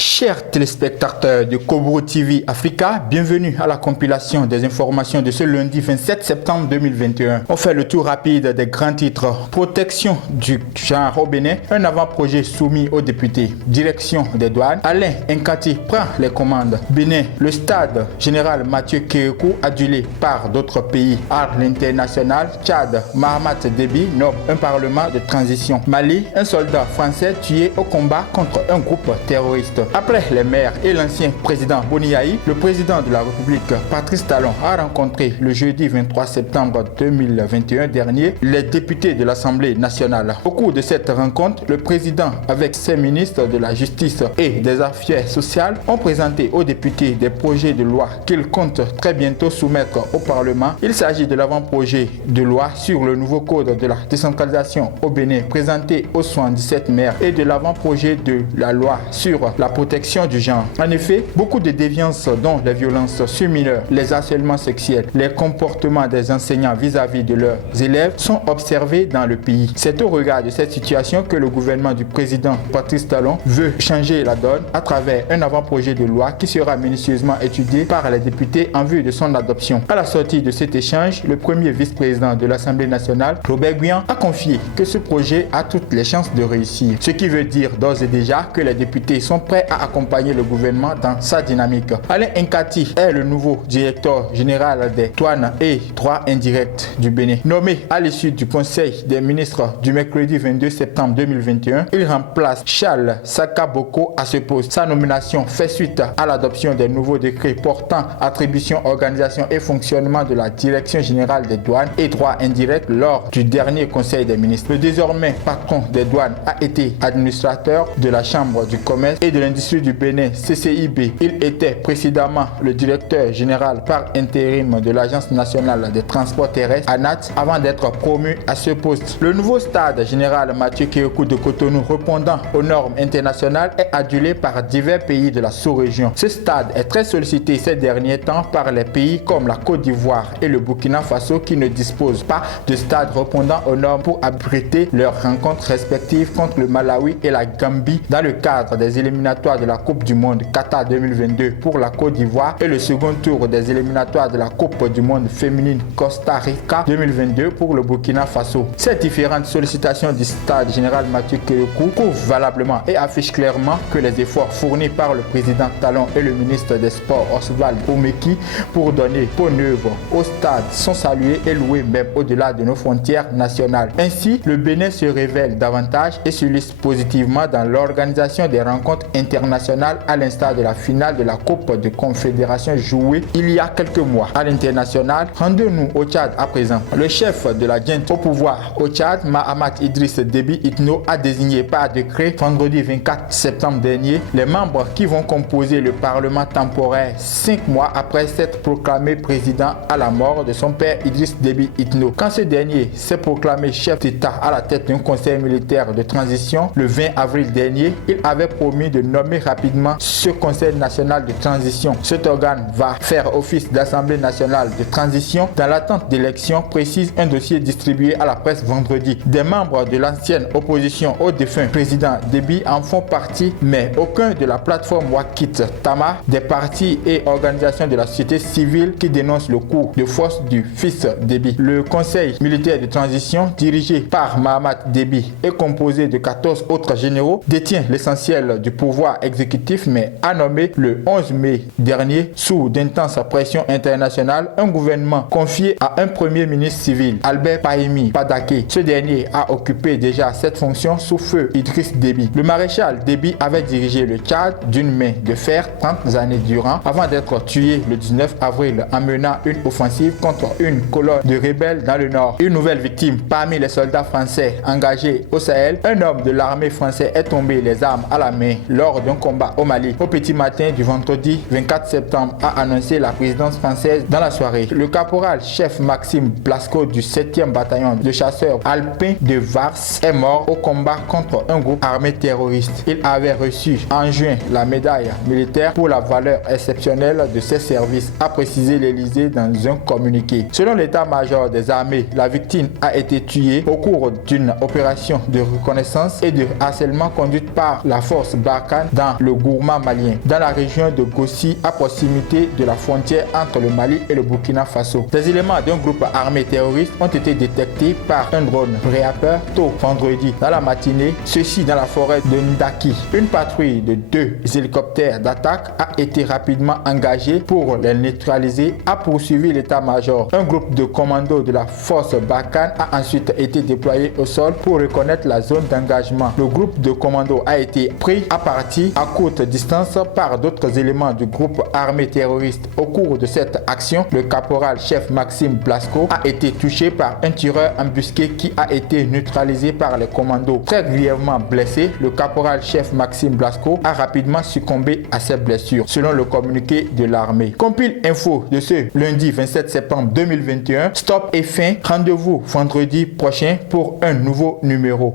Chers téléspectateurs de Cobro TV Africa, bienvenue à la compilation des informations de ce lundi 27 septembre 2021. On fait le tour rapide des grands titres. Protection du genre au Bénin, un avant-projet soumis aux députés. Direction des douanes, Alain Nkati prend les commandes. Bénin, le stade général Mathieu Kérékou adulé par d'autres pays. À l'international, Tchad, Mahamat Déby nomme un parlement de transition. Mali, un soldat français tué au combat contre un groupe terroriste. Après les maires et l'ancien président Boniaï, le président de la République, Patrice Talon, a rencontré le jeudi 23 septembre 2021 dernier les députés de l'Assemblée nationale. Au cours de cette rencontre, le président, avec ses ministres de la Justice et des Affaires sociales, ont présenté aux députés des projets de loi qu'ils comptent très bientôt soumettre au Parlement. Il s'agit de l'avant-projet de loi sur le nouveau code de la décentralisation au Bénin présenté aux 77 maires et de l'avant-projet de la loi sur la protection du genre. En effet, beaucoup de déviances dont les violences sur mineurs, les harcèlements sexuels, les comportements des enseignants vis-à-vis de leurs élèves sont observés dans le pays. C'est au regard de cette situation que le gouvernement du président Patrice Talon veut changer la donne à travers un avant-projet de loi qui sera minutieusement étudié par les députés en vue de son adoption. À la sortie de cet échange, le premier vice-président de l'Assemblée nationale, Robert Guyan, a confié que ce projet a toutes les chances de réussir. Ce qui veut dire d'ores et déjà que les députés sont prêts à accompagner le gouvernement dans sa dynamique. Alain Nkati est le nouveau directeur général des douanes et droits indirects du Bénin. Nommé à l'issue du Conseil des ministres du mercredi 22 septembre 2021, il remplace Charles Sakaboko à ce poste. Sa nomination fait suite à l'adoption des nouveaux décrets portant attribution, organisation et fonctionnement de la Direction générale des douanes et droits indirects lors du dernier Conseil des ministres. Le désormais patron des douanes a été administrateur de la Chambre du commerce et de l'industrie du Bénin, CCIB. Il était précédemment le directeur général par intérim de l'Agence nationale des transports terrestres, ANAT, avant d'être promu à ce poste. Le nouveau stade général Mathieu Kérékou de Cotonou, répondant aux normes internationales, est adulé par divers pays de la sous-région. Ce stade est très sollicité ces derniers temps par les pays comme la Côte d'Ivoire et le Burkina Faso qui ne disposent pas de stade répondant aux normes pour abriter leurs rencontres respectives contre le Malawi et la Gambie dans le cadre des éliminatoires de la Coupe du Monde Qatar 2022 pour la Côte d'Ivoire et le second tour des éliminatoires de la Coupe du Monde féminine Costa Rica 2022 pour le Burkina Faso. Ces différentes sollicitations du stade général Mathieu Kérékou prouvent valablement et affichent clairement que les efforts fournis par le président Talon et le ministre des Sports Oswald Omeki pour donner peau neuve au stade sont salués et loués même au-delà de nos frontières nationales. Ainsi, le Bénin se révèle davantage et se liste positivement dans l'organisation des rencontres internationales à l'instar de la finale de la Coupe de Confédération jouée il y a quelques mois. À l'international, rendez-nous au Tchad à présent. Le chef de la junte au pouvoir au Tchad, Mahamat Idriss Déby Itno, a désigné par décret vendredi 24 septembre dernier les membres qui vont composer le Parlement temporaire 5 mois après s'être proclamé président à la mort de son père Idriss Déby Itno. Quand ce dernier s'est proclamé chef d'État à la tête d'un conseil militaire de transition le 20 avril dernier, il avait promis de nommer rapidement ce Conseil national de transition. Cet organe va faire office d'Assemblée nationale de transition dans l'attente d'élections, précise un dossier distribué à la presse vendredi. Des membres de l'ancienne opposition au défunt président Déby en font partie, mais aucun de la plateforme Wakit Tama, des partis et organisations de la société civile qui dénoncent le coup de force du fils Déby. Le Conseil militaire de transition, dirigé par Mahamat Déby et composé de 14 autres généraux, détient l'essentiel du pouvoir exécutif, mais a nommé le 11 mai dernier, sous d'intenses pressions internationales, un gouvernement confié à un premier ministre civil, Albert Pahimi Padake. Ce dernier a occupé déjà cette fonction sous feu Idriss Déby. Le maréchal Déby avait dirigé le Tchad d'une main de fer 30 années durant avant d'être tué le 19 avril en menant une offensive contre une colonne de rebelles dans le nord. Une nouvelle victime parmi les soldats français engagés au Sahel, un homme de l'armée française est tombé les armes à la main lors d'un combat au Mali. Au petit matin du vendredi 24 septembre, a annoncé la présidence française dans la soirée. Le caporal-chef Maxime Blasco du 7e bataillon de chasseurs alpins de Vars est mort au combat contre un groupe armé terroriste. Il avait reçu en juin la médaille militaire pour la valeur exceptionnelle de ses services, a précisé l'Élysée dans un communiqué. Selon l'état-major des armées, la victime a été tuée au cours d'une opération de reconnaissance et de harcèlement conduite par la force Barkhane dans le Gourma malien, dans la région de Gossi, à proximité de la frontière entre le Mali et le Burkina Faso. Des éléments d'un groupe armé terroriste ont été détectés par un drone Reaper tôt vendredi dans la matinée, ceci dans la forêt de Ndaki. Une patrouille de 2 hélicoptères d'attaque a été rapidement engagée pour les neutraliser, a poursuivi l'état-major. Un groupe de commandos de la force Barkhane a ensuite été déployé au sol pour reconnaître la zone d'engagement. Le groupe de commandos a été pris à partie à courte distance par d'autres éléments du groupe armé terroriste. Au cours de cette action, le caporal-chef Maxime Blasco a été touché par un tireur embusqué qui a été neutralisé par les commandos. Très grièvement blessé, le caporal-chef Maxime Blasco a rapidement succombé à ses blessures, selon le communiqué de l'armée. Compile info de ce lundi 27 septembre 2021. Stop et fin. Rendez-vous vendredi prochain pour un nouveau numéro.